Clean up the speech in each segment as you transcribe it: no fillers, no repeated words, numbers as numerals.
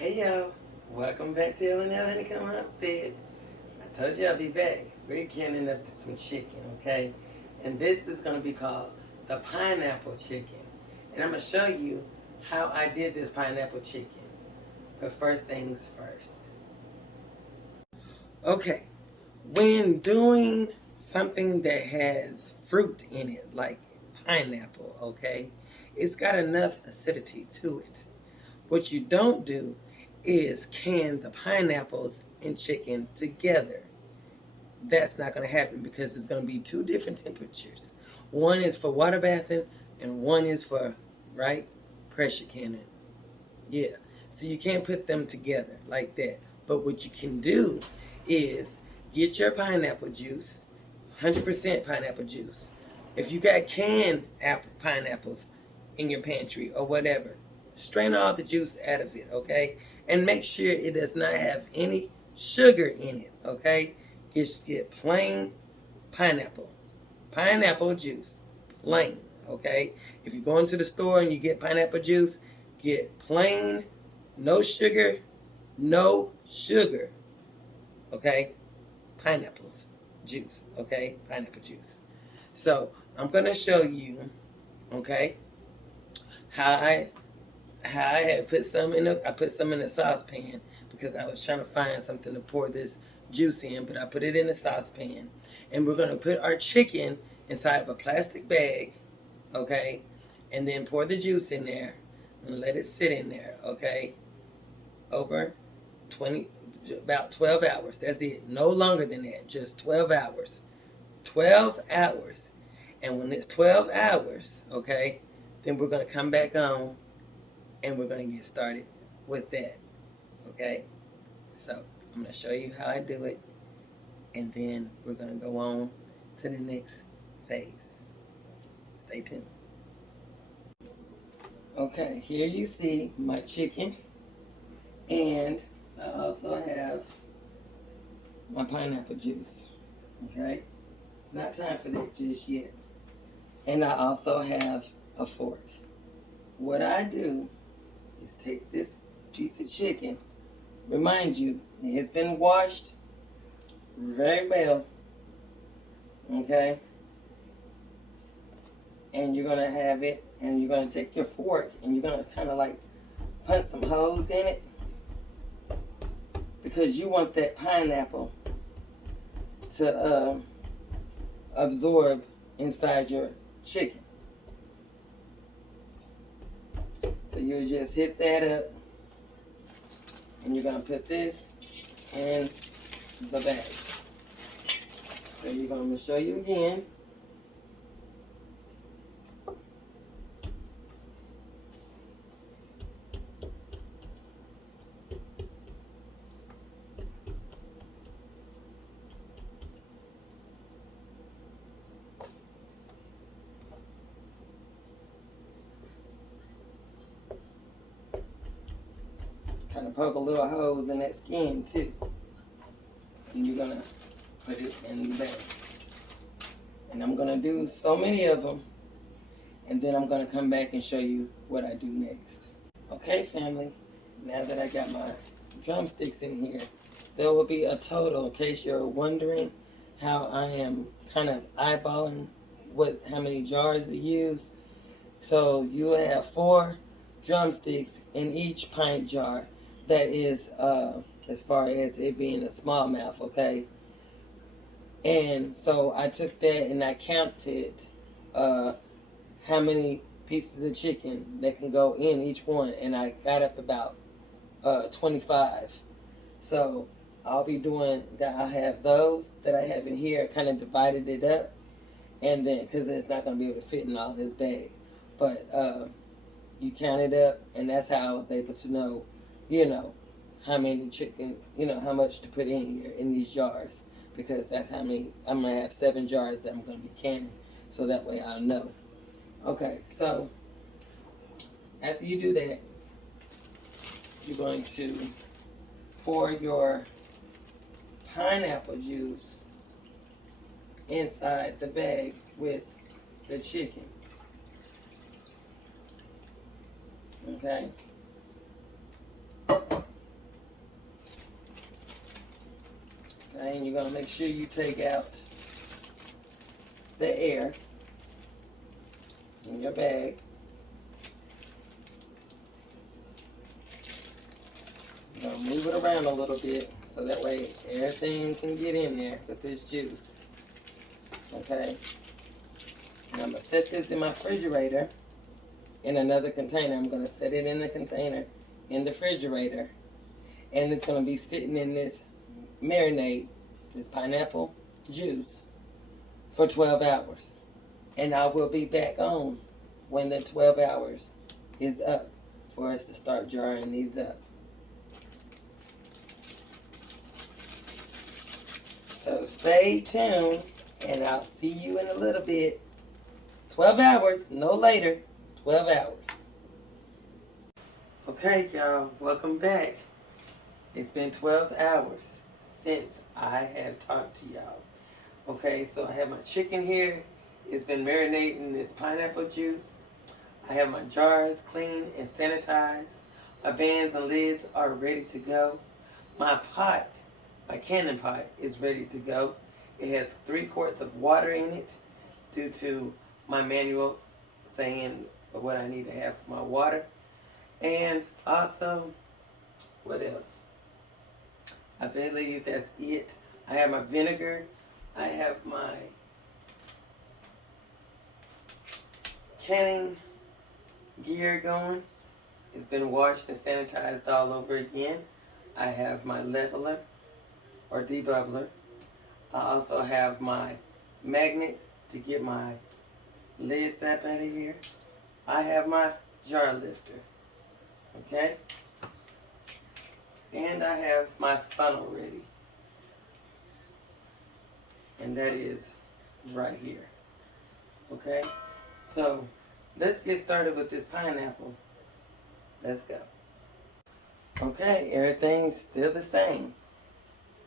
Hey y'all, welcome back to L&L Honeycomb Homestead. I told you I'll be back. We're canning up some chicken, okay? And this is gonna be called the pineapple chicken. And I'm gonna show you how I did this pineapple chicken. But first things first. Okay, when doing something that has fruit in it, like pineapple, okay, it's got enough acidity to it. What you don't do is can the pineapples and chicken together. That's not going to happen because it's going to be two different temperatures. One is for water bathing and one is for, right, pressure canning. Yeah. So you can't put them together like that. But what you can do is get your pineapple juice, 100% pineapple juice. If you got canned pineapples in your pantry or whatever, strain all the juice out of it, okay? And make sure it does not have any sugar in it, okay? Just get plain pineapple juice, plain, okay? If you go into the store and you get pineapple juice, get plain, no sugar, okay? Pineapples juice, okay? Pineapple juice. So I'm gonna show you, okay, how I had put some in I put some in a saucepan because I was trying to find something to pour this juice in, but I put it in a saucepan, and we're gonna put our chicken inside of a plastic bag, okay, and then pour the juice in there and let it sit in there, okay, over 20, about 12 hours. That's it. No longer than that. Just 12 hours. 12 hours. And when it's 12 hours, okay, then we're going to come back on and we're going to get started with that, okay? So I'm going to show you how I do it, and then we're going to go on to the next phase. Stay tuned. Okay, here you see my chicken, and I also have my pineapple juice, okay? It's not time for that just yet. And I also have a fork. What I do is take this piece of chicken, remind you, it has been washed very well, okay? And you're gonna have it, and you're gonna take your fork, and you're gonna kind of like punch some holes in it, because you want that pineapple to absorb inside your chicken. So you'll just hit that up, and you're gonna put this in the bag. So I'm gonna show you again. Kind of poke a little holes in that skin too. And you're gonna put it in the bag. And I'm gonna do so many of them, and then I'm gonna come back and show you what I do next. Okay, family, now that I got my drumsticks in here, there will be a total, in case you're wondering how I am kind of eyeballing how many jars to use. So you will have 4 drumsticks in each pint jar. That is as far as it being a smallmouth, okay? And so I took that and I counted how many pieces of chicken that can go in each one, and I got up about 25. So I'll be doing that. I have those that I have in here, kind of divided it up, and then because it's not going to be able to fit in all this bag, but you count it up, and that's how I was able to know, how many chicken, how much to put in here in these jars, because that's how many. I'm going to have 7 jars that I'm going to be canning, so that way I'll know. Okay, so after you do that, you're going to pour your pineapple juice inside the bag with the chicken. Okay? Okay, and you're gonna make sure you take out the air in your bag. You're gonna move it around a little bit so that way everything can get in there with this juice. Okay, and I'm gonna set this in my refrigerator in another container. I'm gonna set it in the container in the refrigerator, and it's gonna be sitting in this marinade, this pineapple juice, for 12 hours. And I will be back on when the 12 hours is up for us to start jarring these up. So stay tuned, and I'll see you in a little bit. 12 hours, no later, 12 hours. Okay, y'all, welcome back. It's been 12 hours since I have talked to y'all. Okay, so I have my chicken here. It's been marinating in this pineapple juice. I have my jars clean and sanitized. My bands and lids are ready to go. My pot, my cannon pot, is ready to go. It has 3 quarts of water in it due to my manual saying what I need to have for my water. And also, what else? I believe that's it. I have my vinegar. I have my canning gear going. It's been washed and sanitized all over again. I have my leveler or debubbler. I also have my magnet to get my lids up out of here. I have my jar lifter. Okay? And I have my funnel ready. And that is right here. Okay? So, let's get started with this pineapple. Let's go. Okay, everything's still the same.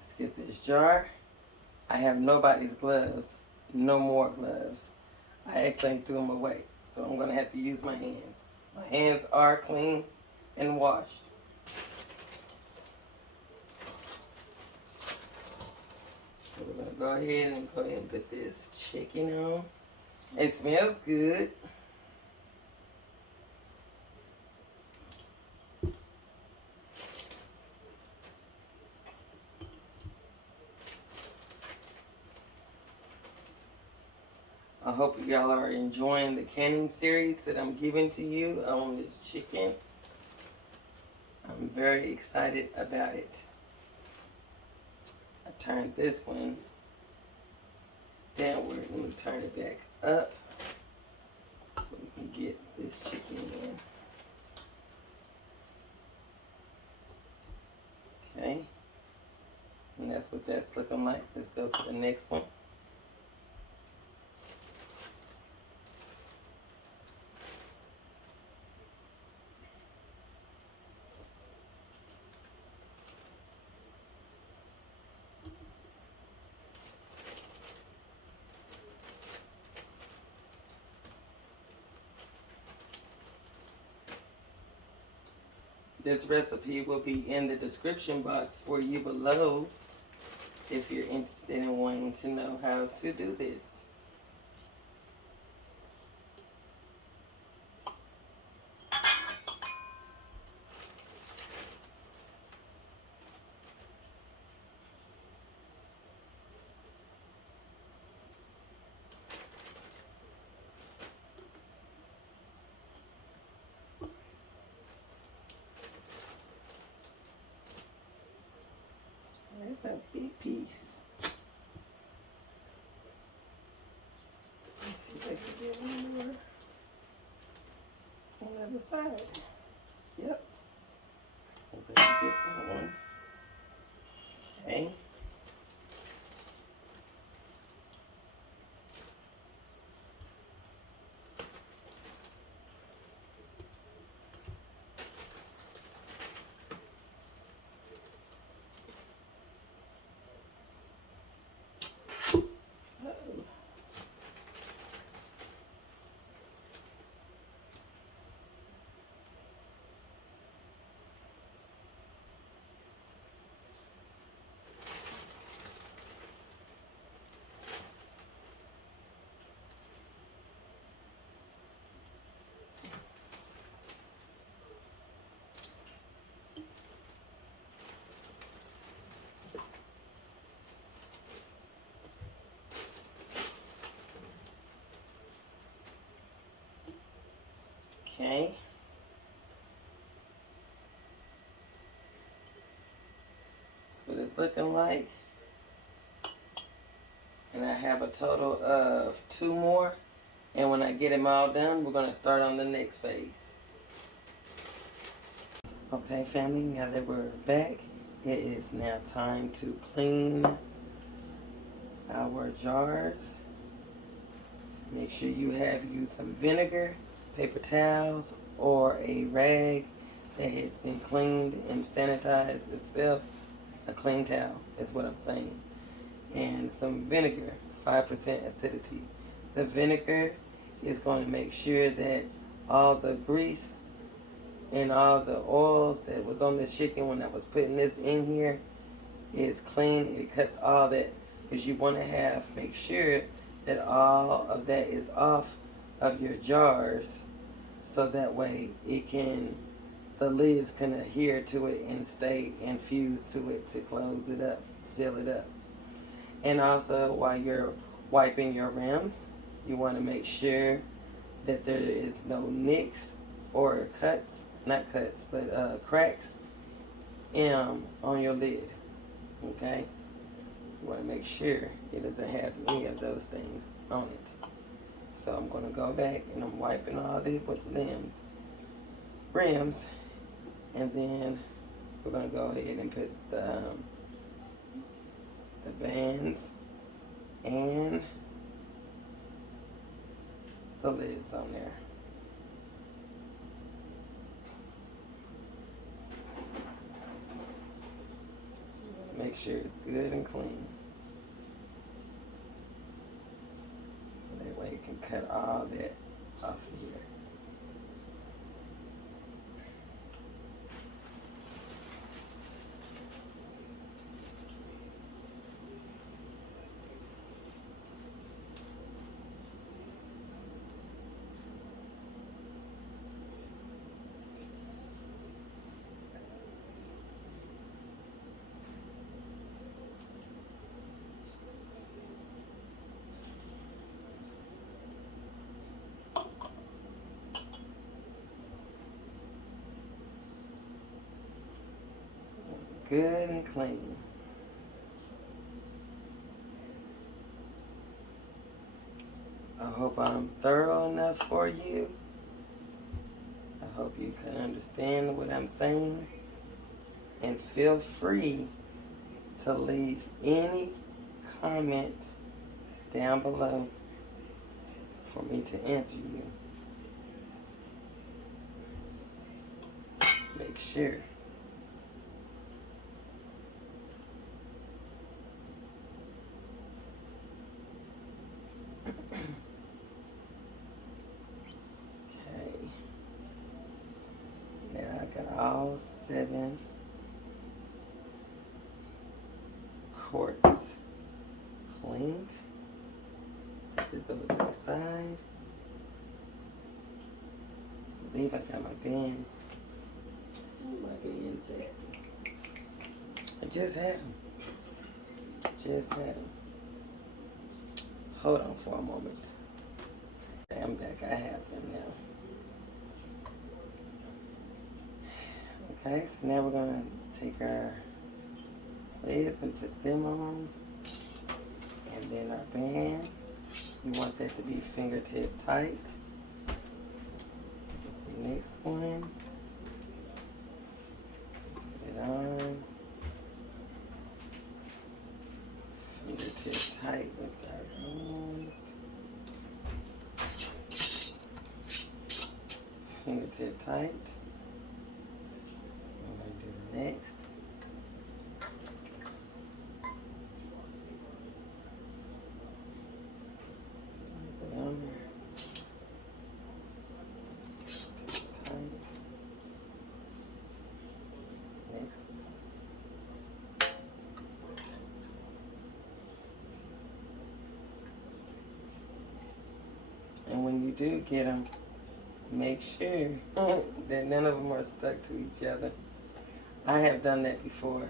Let's get this jar. I have nobody's gloves. No more gloves. I actually threw them away. So I'm going to have to use my hands. My hands are clean and washed. So we're going to go ahead and put this chicken on. It smells good. I hope y'all are enjoying the canning series that I'm giving to you on this chicken. I'm very excited about it. I turned this one downward. Let me turn it back up so we can get this chicken in. Okay. And that's what that's looking like. Let's go to the next one. This recipe will be in the description box for you below if you're interested in wanting to know how to do this. That's a big piece. Let's see if I can get one more on the other side. Yep. Let's see if I can get that one. Okay. Okay. That's what it's looking like. And I have a total of 2 more. And when I get them all done, we're going to start on the next phase. Okay, family, now that we're back, it is now time to clean our jars. Make sure you have used some vinegar, paper towels, or a rag that has been cleaned and sanitized itself. A clean towel is what I'm saying. And some vinegar, 5% acidity. The vinegar is going to make sure that all the grease and all the oils that was on the chicken when I was putting this in here is clean. It cuts all that, because you want to make sure that all of that is off of your jars, so that way the lids can adhere to it and stay infused to it to close it up, seal it up. And also, while you're wiping your rims, you want to make sure that there is no nicks or cuts, not cuts, but cracks on your lid. Okay? You want to make sure it doesn't have any of those things on it. So I'm going to go back and I'm wiping all these with rims, and then we're going to go ahead and put the bands and the lids on there. Make sure it's good and clean, so that way you can cut all that off of here. Good and clean. I hope I'm thorough enough for you. I hope you can understand what I'm saying. And feel free to leave any comment down below for me to answer you. Make sure all 7 quarts cleaned. Set this over to the side. I believe I got my bands. Where my bands at? I just had them. Hold on for a moment. Okay, I'm back. I have them now. Okay, so now we're going to take our lids and put them on. And then our band, you want that to be fingertip tight. Get the next one. Put it on. Fingertip tight with our hands. Fingertip tight. Next. Next. And when you do get them, make sure that none of them are stuck to each other. I have done that before.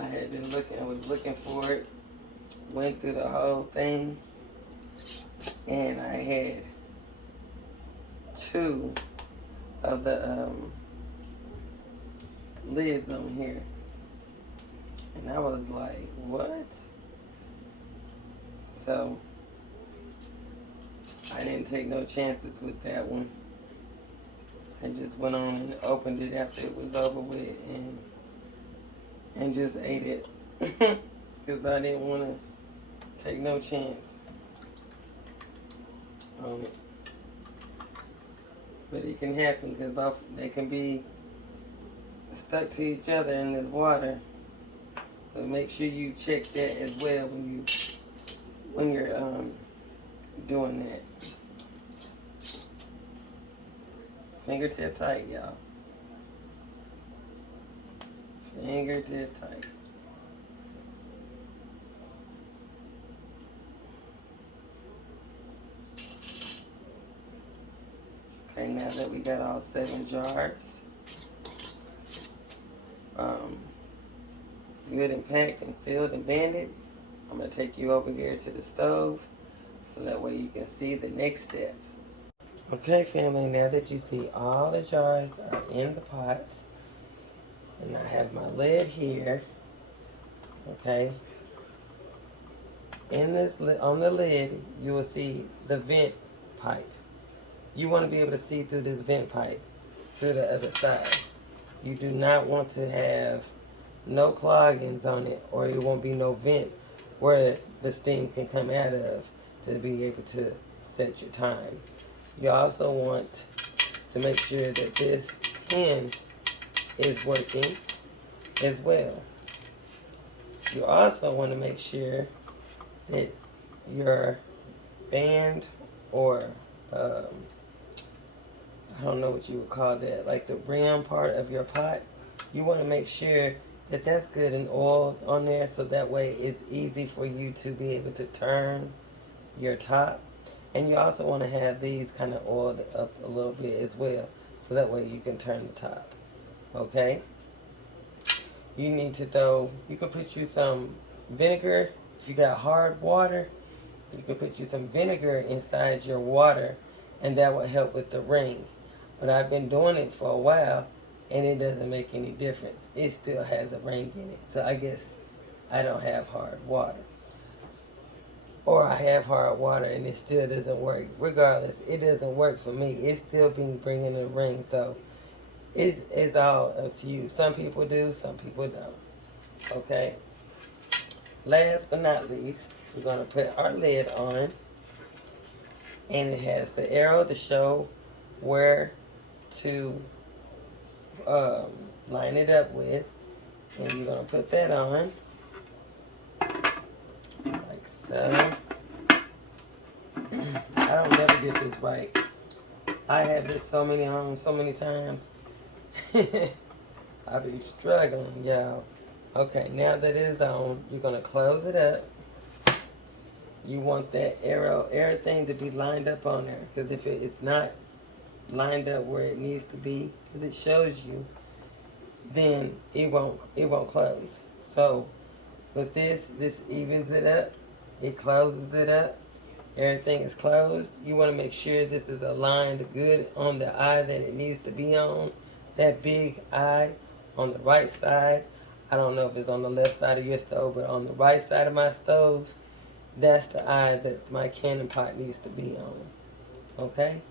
I was looking for it, went through the whole thing, and I had 2 of the lids on here. And I was like, what? So I didn't take no chances with that one. I just went on and opened it after it was over with and just ate it. Because I didn't want to take no chance on it. But it can happen because both they can be stuck to each other in this water. So make sure you check that as well when you're doing that. Fingertip tight, y'all. Fingertip tight. Okay, now that we got all 7 jars, good and packed and sealed and banded, I'm going to take you over here to the stove so that way you can see the next step. Okay, family, now that you see all the jars are in the pot, and I have my lid here, okay, in this on the lid, you will see the vent pipe. You want to be able to see through this vent pipe, through the other side. You do not want to have no cloggings on it, or it won't be no vent where the steam can come out of to be able to set your time. You also want to make sure that this pin is working as well. You also want to make sure that your band or I don't know what you would call that, like the rim part of your pot, you want to make sure that that's good and oiled on there, so that way it's easy for you to be able to turn your top. And you also want to have these kind of oiled up a little bit as well, so that way you can turn the top. Okay? You need to you can put you some vinegar. If you got hard water, you can put you some vinegar inside your water, and that will help with the ring. But I've been doing it for a while, and it doesn't make any difference. It still has a ring in it. So I guess I don't have hard water. Or I have hard water and it still doesn't work. Regardless, it doesn't work for me. It's still bringing a ring. So it's all up to you. Some people do, some people don't. Okay? Last but not least, we're going to put our lid on. And it has the arrow to show where to line it up with. And you're going to put that on. Like so. I don't never get this right. I have this so many times. I've been struggling, y'all. Okay, now that it is on, you're going to close it up. You want that arrow, everything to be lined up on there. Because if it's not lined up where it needs to be, because it shows you, then it won't close. So with this evens it up. It closes it up. Everything is closed. You want to make sure this is aligned good on the eye that it needs to be on. That big eye on the right side. I don't know if it's on the left side of your stove, but on the right side of my stove, that's the eye that my canning pot needs to be on. Okay?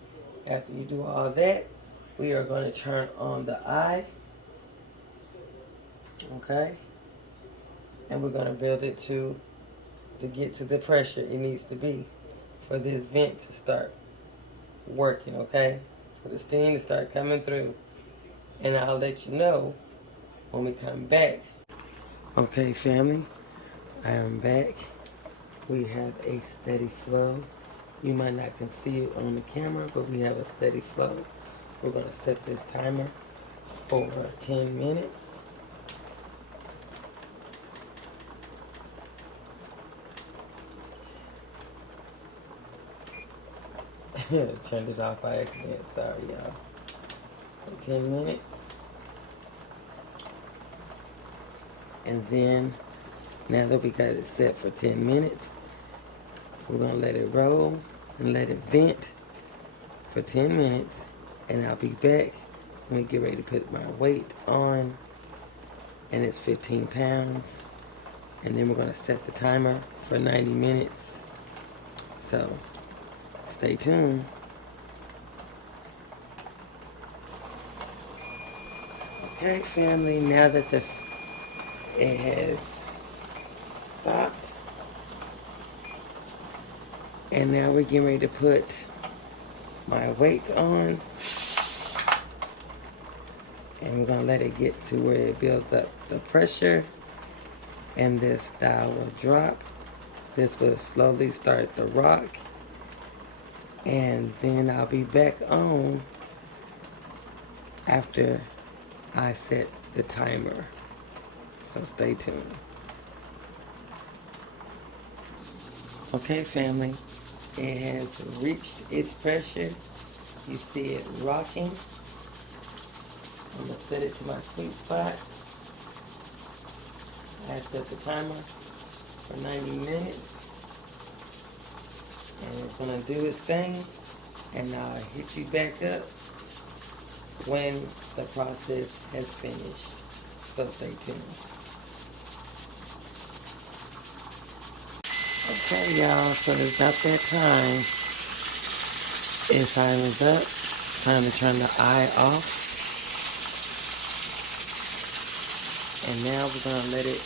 After you do all that, we are going to turn on the eye. Okay? And we're going to build it to get to the pressure it needs to be for this vent to start working, okay? For the steam to start coming through. And I'll let you know when we come back. Okay, family, I am back. We have a steady flow. You might not can see it on the camera, but we have a steady flow. We're going to set this timer for 10 minutes. Turned it off by accident. Sorry, y'all. 10 minutes. And then, now that we got it set for 10 minutes, we're going to let it roll and let it vent for 10 minutes. And I'll be back Let me get ready to put my weight on, and it's 15 pounds. And then we're gonna set the timer for 90 minutes. So stay tuned. Okay, family, now that it has stopped, and now we're getting ready to put my weight on, and we're gonna let it get to where it builds up the pressure, and this dial will drop. This will slowly start to rock, and then I'll be back on after I set the timer. So stay tuned. Okay, family, it has reached its pressure. You see it rocking. I'm gonna set it to my sweet spot. I set the timer for 90 minutes, and it's gonna do its thing, and I'll hit you back up when the process has finished. So stay tuned. Okay, y'all, so it's about that time. It's time's up. Time to turn the eye off. And now we're going to let it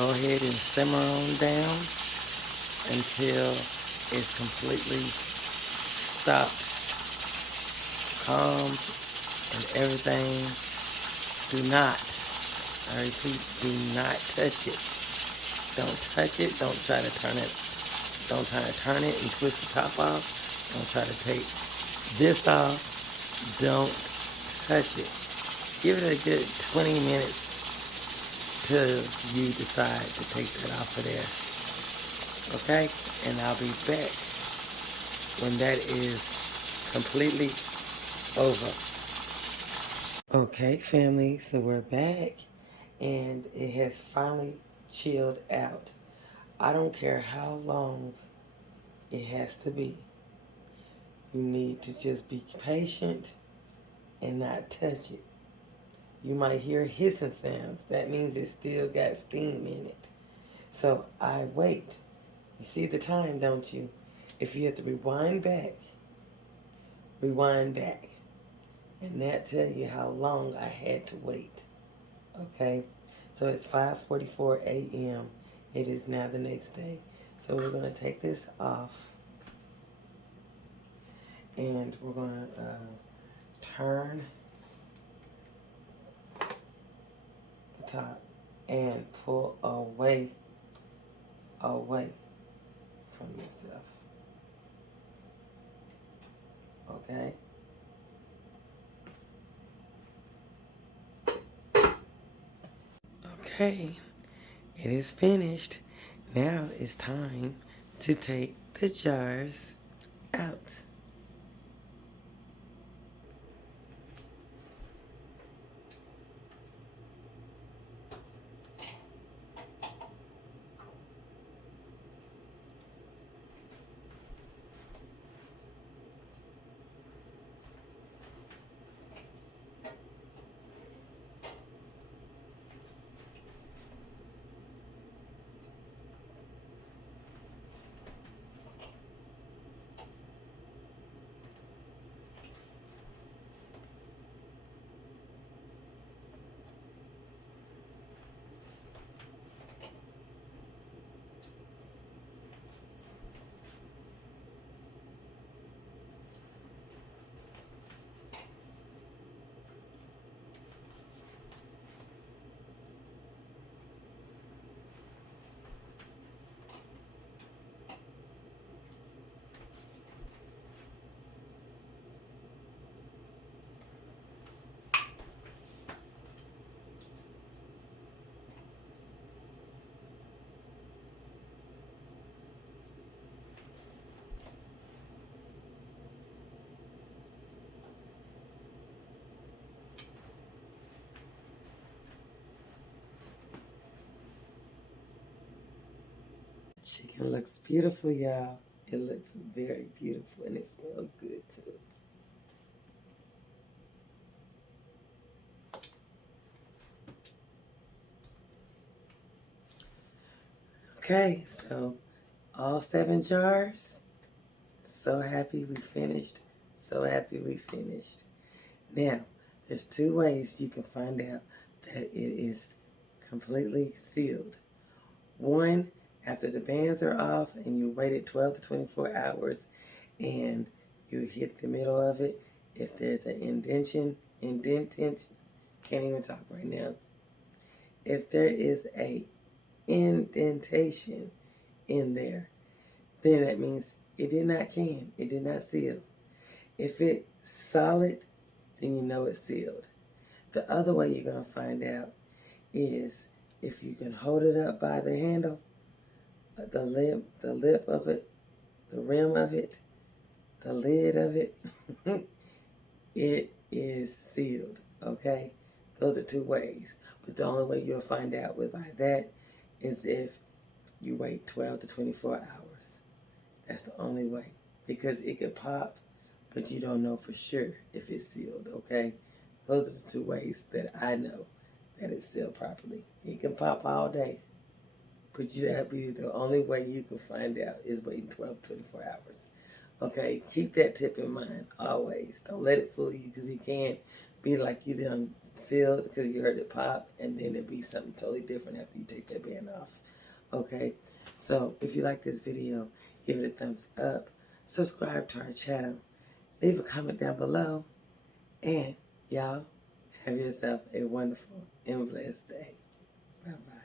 go ahead and simmer on down until it's completely stopped, calm, and everything. Do not, I repeat, do not touch it. Don't touch it. Don't try to turn it. Don't try to turn it and twist the top off. Don't try to take this off. Don't touch it. Give it a good 20 minutes till you decide to take that off of there. Okay? And I'll be back when that is completely over. Okay, family, so we're back, and it has finally chilled out. I don't care how long it has to be. You need to just be patient and not touch it. You might hear hissing sounds. That means it still got steam in it. So I wait. You see the time, don't you? If you have to rewind back, and that tell you how long I had to wait. Okay? So it's 5:44 a.m. It is now the next day. So we're going to take this off, and we're going to turn the top and pull away from yourself. Okay? Okay, it is finished. Now it's time to take the jars out. Chicken looks beautiful, y'all. It looks very beautiful, and it smells good too. Okay, so all 7 jars. So happy we finished. So happy we finished. Now, there's 2 ways you can find out that it is completely sealed. One, after the bands are off and you waited 12 to 24 hours and you hit the middle of it, if there's an indentation, can't even talk right now. If there is a indentation in there, then that means it did not can, it did not seal. If it's solid, then you know it's sealed. The other way you're going to find out is if you can hold it up by the handle, the lip of it, the rim of it, the lid of it, it is sealed, okay? Those are 2 ways. But the only way you'll find out by that is if you wait 12 to 24 hours. That's the only way. Because it could pop, but you don't know for sure if it's sealed, okay? Those are the 2 ways that I know that it's sealed properly. It can pop all day, but that'd be the only way you can find out is waiting 12 to 24 hours. Okay, keep that tip in mind always. Don't let it fool you, because it can be like you done sealed because you heard it pop, and then it'll be something totally different after you take that band off. Okay, so if you like this video, give it a thumbs up, subscribe to our channel, leave a comment down below, and y'all have yourself a wonderful and blessed day. Bye-bye.